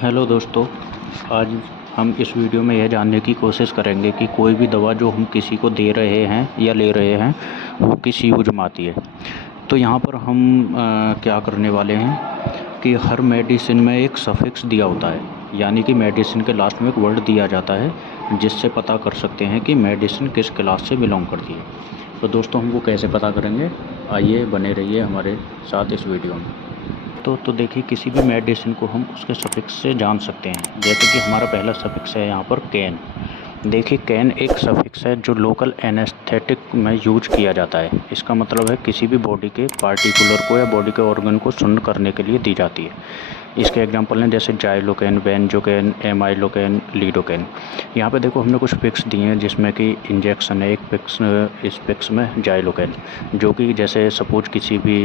Hello दोस्तों, आज हम इस वीडियो में यह जानने की कोशिश करेंगे कि कोई भी दवा जो हम किसी को दे रहे हैं या ले रहे हैं वो किस यूज में आती है। तो यहाँ पर हम क्या करने वाले हैं कि हर मेडिसिन में एक सफिक्स दिया होता है, यानी कि मेडिसिन के लास्ट में एक वर्ड दिया जाता है जिससे पता कर सकते हैं कि मेडिसिन किस क्लास से बिलोंग करती है। तो दोस्तों हम वो कैसे पता करेंगे, आइए बने रहिए हमारे साथ इस वीडियो में। तो देखिए, किसी भी मेडिसिन को हम उसके सफिक्स से जान सकते हैं। जैसे कि हमारा पहला सफिक्स है यहाँ पर कैन। देखिए, कैन एक सफिक्स है जो लोकल एनेस्थेटिक में यूज किया जाता है। इसका मतलब है किसी भी बॉडी के पार्टिकुलर को या बॉडी के ऑर्गन को शून्य करने के लिए दी जाती है। इसके एग्जांपल हैं जैसे जाइलोकेन, बेंजोकेन, एमाइलोकेन, लीडोकेन। यहाँ पे देखो हमने कुछ पिक्स दिए हैं जिसमें कि इंजेक्शन है। एक पिक्स, इस पिक्स में जाइलोकेन, जो कि जैसे सपोज किसी भी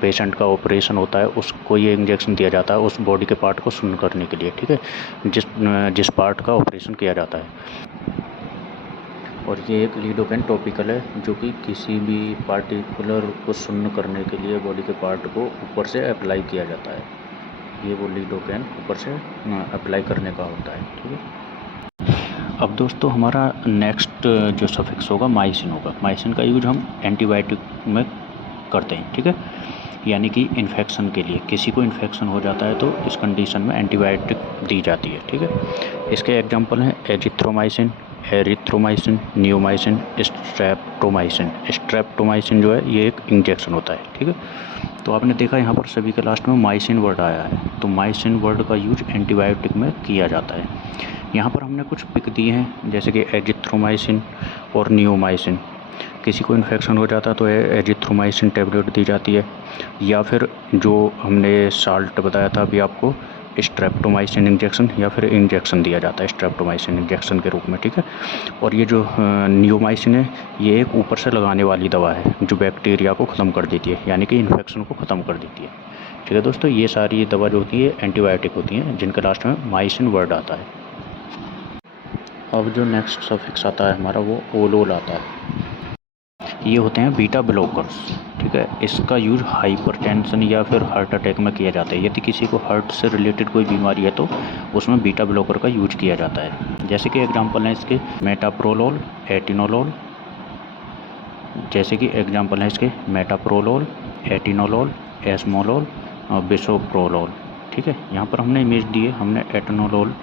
पेशेंट का ऑपरेशन होता है उसको ये इंजेक्शन दिया जाता है उस बॉडी के पार्ट को शून्य करने के लिए, ठीक है, जिस पार्ट का ऑपरेशन किया जाता है। और ये एक लीडोकेन टॉपिकल है जो कि किसी भी पार्टिकुलर को शून्य करने के लिए बॉडी के पार्ट को ऊपर से अप्लाई किया जाता है। ये वो लीडोकेन ऊपर से अप्लाई करने का होता है, ठीक है। अब दोस्तों हमारा नेक्स्ट जो सफिक्स होगा माइसिन होगा। माइसिन का यूज हम एंटीबायोटिक में करते हैं, ठीक है, यानी कि इन्फेक्शन के लिए। किसी को इन्फेक्शन हो जाता है तो इस कंडीशन में एंटीबायोटिक दी जाती है, ठीक है। इसके एग्जांपल हैं azithromycin, erythromycin, neomycin, streptomycin. Streptomycin जो है ये एक इंजेक्शन होता है, ठीक है। तो आपने देखा यहाँ पर सभी के लास्ट में माइसिन वर्ड आया है, तो माइसिन वर्ड का यूज एंटीबायोटिक में किया जाता है। यहाँ पर हमने कुछ पिक दिए हैं जैसे कि एजिथ्रोमाइसिन और नियोमाइसिन। किसी को इन्फेक्शन हो जाता है तो एजिथ्रोमाइसिन टेबलेट दी जाती है, या फिर जो हमने साल्ट बताया था अभी आपको, स्ट्रेप्टोमाइसिन इंजेक्शन, या फिर इंजेक्शन दिया जाता है स्ट्रेप्टोमाइसिन इंजेक्शन के रूप में, ठीक है। और ये जो नियोमाइसिन है ये एक ऊपर से लगाने वाली दवा है जो बैक्टीरिया को ख़त्म कर देती है, यानी कि इन्फेक्शन को ख़त्म कर देती है, ठीक है दोस्तों। ये सारी दवा जो होती है एंटीबायोटिक होती हैं जिनके लास्ट में माइसिन वर्ड आता है। अब जो नेक्स्ट सफिक्स आता है हमारा वो ओलोल आता है। ये होते हैं बीटा ब्लॉकर्स, ठीक है। इसका यूज हाइपरटेंशन या फिर हार्ट अटैक में किया जाता है। यदि किसी को हार्ट से रिलेटेड कोई बीमारी है तो उसमें बीटा ब्लॉकर का यूज किया जाता है। जैसे कि एग्जांपल हैं इसके मेटाप्रोलोल, एटिनोलोल। जैसे कि एग्जांपल हैं इसके मेटाप्रोलोल, एटिनोलोल, एस्मोलोल, बिसोप्रोलोल, ठीक है। यहाँ पर हमने इमेज दी है, हमने एटिनोलोल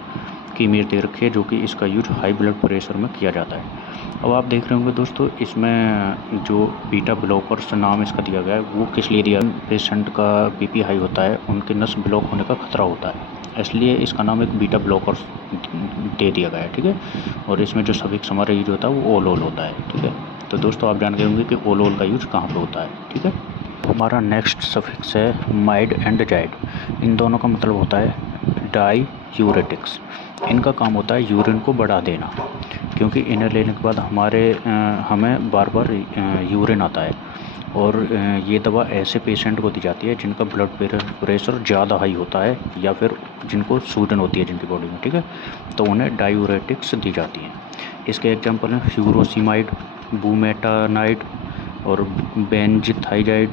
की इमेज दे रखी है जो कि इसका यूज हाई ब्लड प्रेशर में किया जाता है। अब आप देख रहे होंगे दोस्तों, इसमें जो बीटा ब्लॉकर्स नाम इसका दिया गया है वो किस लिए दिया। पेशेंट का बीपी हाई होता है, उनके नस ब्लॉक होने का खतरा होता है, इसलिए इसका नाम एक बीटा ब्लॉकर्स दे दिया गया है, ठीक है। और इसमें जो सफिक्स हमारा यूज होता है वो ओलोल होता है, ठीक है। तो दोस्तों आप जान गए होंगे कि ओलोल का यूज कहाँ पर होता है, ठीक है। हमारा नेक्स्ट सफिक्स है माइड एंड जाइड। इन दोनों का मतलब होता है डाई यूरेटिक्स। इनका काम होता है यूरिन को बढ़ा देना, क्योंकि इन्हें लेने के बाद हमें बार बार यूरिन आता है। और ये दवा ऐसे पेशेंट को दी जाती है जिनका ब्लड प्रेशर ज़्यादा हाई होता है या फिर जिनको सूजन होती है जिनकी बॉडी में, ठीक है, तो उन्हें डायूरेटिक्स दी जाती हैं। इसके एग्जांपल हैं फ्यूरोसिमाइड, बुमेटानाइड और बेंजथाइजाइड,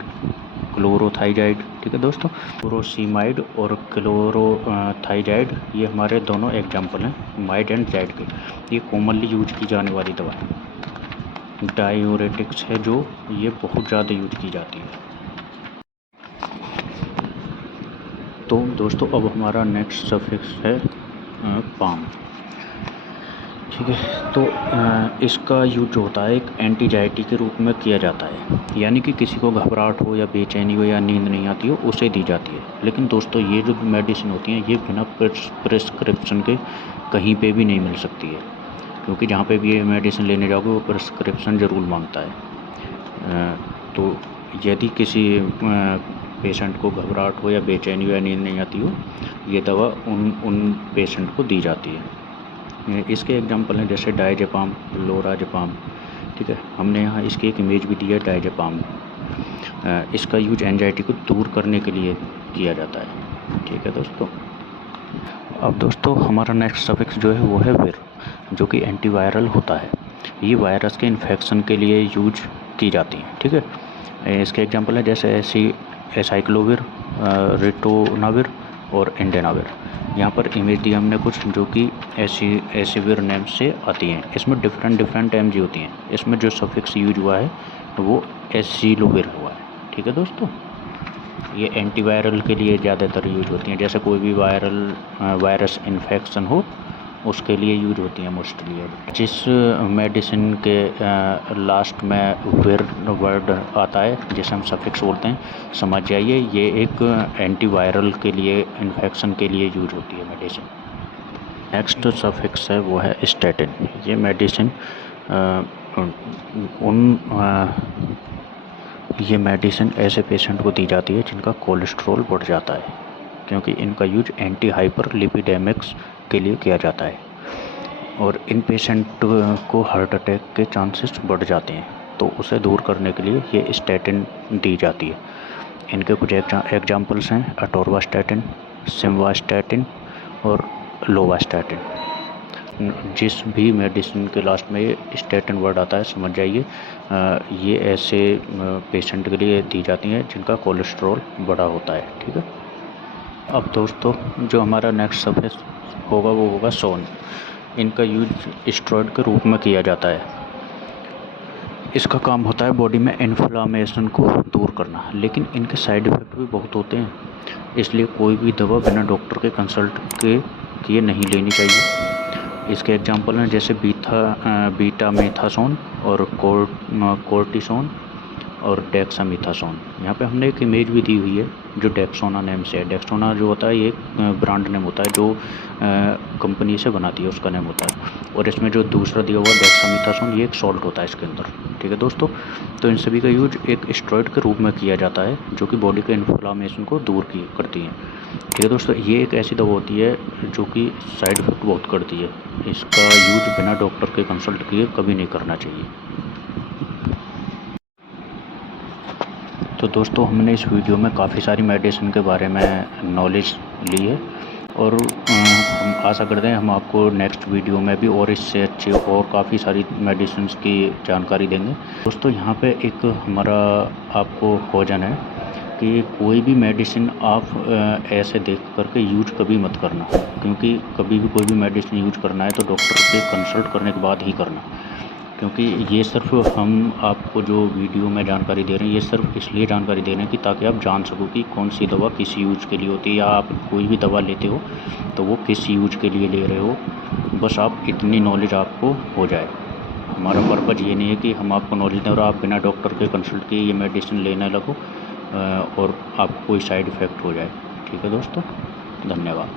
क्लोरोथाइजाइड, ठीक है दोस्तों। फ्यूरोसिमाइड और क्लोरोथाइजाइड ये हमारे दोनों एग्जांपल हैं माइड एंड जाइड के। ये कॉमनली यूज की जाने वाली दवा है, डायूरेटिक्स है जो ये बहुत ज़्यादा यूज की जाती है। तो दोस्तों अब हमारा नेक्स्ट सफिक्स है पाम, ठीक है। तो इसका यूज जो होता है एक एंटीजाइटी के रूप में किया जाता है, यानी कि किसी को घबराहट हो या बेचैनी हो या नींद नहीं आती हो उसे दी जाती है। लेकिन दोस्तों ये जो मेडिसिन होती हैं ये बिना प्रिस्क्रिप्शन के कहीं पे भी नहीं मिल सकती है, क्योंकि जहाँ पे भी ये मेडिसिन लेने जाओगे वो प्रिस्क्रिप्शन ज़रूर मांगता है। तो यदि किसी पेशेंट को घबराहट हो या बेचैनी हो या नींद नहीं आती हो, ये दवा उन पेशेंट को दी जाती है। इसके एग्जांपल हैं जैसे डायजेपाम, लोराजेपाम, ठीक है। हमने यहाँ इसकी एक इमेज भी दी है डायजेपाम। इसका यूज एंजाइटी को दूर करने के लिए किया जाता है, ठीक है दोस्तों। अब दोस्तों हमारा नेक्स्ट सफिक्स जो है वो है विर, जो कि एंटीवायरल होता है। ये वायरस के इन्फेक्शन के लिए यूज की जाती हैं, ठीक है। इसके एग्जांपल है जैसे एसाइक्लोविर, रिटोनाविर, और इंडेनाविर। यहाँ पर इमेज दी हमने कुछ जो कि एसिविर नेम से आती हैं। इसमें डिफरेंट एमजी होती हैं। इसमें जो सफिक्स यूज हुआ है वो एसिलोविर हुआ है। ठीक है दोस्तों, ये एंटीवायरल के लिए ज़्यादातर यूज होती हैं। जैसे कोई भी वायरस इन्फेक्शन हो उसके लिए यूज होती हैं मोस्टली। जिस मेडिसिन के लास्ट में विर वर्ड आता है जिसे हम सफिक्स बोलते हैं, समझ जाइए ये एक एंटीवायरल के लिए, इन्फेक्शन के लिए यूज होती है मेडिसिन। नेक्स्ट सफिक्स है वो है स्टैटिन। ये मेडिसिन ये मेडिसिन ऐसे पेशेंट को दी जाती है जिनका कोलेस्ट्रॉल बढ़ जाता है, क्योंकि इनका यूज एंटी हाइपरलिपिडेमिक्स के लिए किया जाता है और इन पेशेंट को हार्ट अटैक के चांसेस बढ़ जाते हैं, तो उसे दूर करने के लिए ये स्टैटिन दी जाती है। इनके कुछ एग्जांपल्स हैं अटोरवास्टैटिन, सिम्वास्टैटिन और लोवास्टैटिन। जिस भी मेडिसिन के लास्ट में ये स्टैटिन वर्ड आता है समझ जाइए ये ऐसे पेशेंट के लिए दी जाती हैं जिनका कोलेस्ट्रॉल बढ़ा होता है। ठीक है, अब दोस्तों जो हमारा नेक्स्ट सफिक्स होगा वो होगा सोन। इनका यूज स्टेरॉइड के रूप में किया जाता है। इसका काम होता है बॉडी में इन्फ्लामेशन को दूर करना, लेकिन इनके साइड इफ़ेक्ट भी बहुत होते हैं, इसलिए कोई भी दवा बिना डॉक्टर के कंसल्ट के किए नहीं लेनी चाहिए। इसके एग्जांपल हैं जैसे बीटामेथासोन और कोर्टिसोन और डेक्सामेथासोन। यहाँ पे हमने एक इमेज भी दी हुई है जो डेक्सोना नेम से है। डेक्सोना जो होता है ये ब्रांड नेम होता है, जो कंपनी से बनाती है उसका नेम होता है। और इसमें जो दूसरा दिया हुआ डेक्सामेथासोन ये एक सॉल्ट होता है इसके अंदर। ठीक है दोस्तों, तो इन सभी का यूज एक स्टेरॉइड के रूप में किया जाता है जो कि बॉडी के इन्फ्लामेशन को दूर करती है। ठीक है दोस्तों, ये एक ऐसी दवा होती है जो कि साइड इफेक्ट बहुत करती है। इसका यूज बिना डॉक्टर के कंसल्ट किए कभी नहीं करना चाहिए। तो दोस्तों हमने इस वीडियो में काफ़ी सारी मेडिसिन के बारे में नॉलेज ली है और हम आशा करते हैं हम आपको नेक्स्ट वीडियो में भी और इससे अच्छे और काफ़ी सारी मेडिसिन की जानकारी देंगे। दोस्तों यहाँ पे एक हमारा आपको क्वेश्चन है कि कोई भी मेडिसिन आप ऐसे देख करके यूज कभी मत करना, क्योंकि कभी भी कोई भी मेडिसिन यूज करना है तो डॉक्टर से कंसल्ट करने के बाद ही करना। क्योंकि ये सिर्फ हम आपको जो वीडियो में जानकारी दे रहे हैं ये सिर्फ इसलिए जानकारी दे रहे हैं कि ताकि आप जान सको कि कौन सी दवा किस यूज के लिए होती है, या आप कोई भी दवा लेते हो तो वो किस यूज के लिए ले रहे हो, बस आप इतनी नॉलेज आपको हो जाए। हमारा पर्पज़ ये नहीं है कि हम आपको नॉलेज दें और आप बिना डॉक्टर के कंसल्ट किए ये मेडिसिन लेने लगो और आपको कोई साइड इफ़ेक्ट हो जाए। ठीक है दोस्तों, धन्यवाद।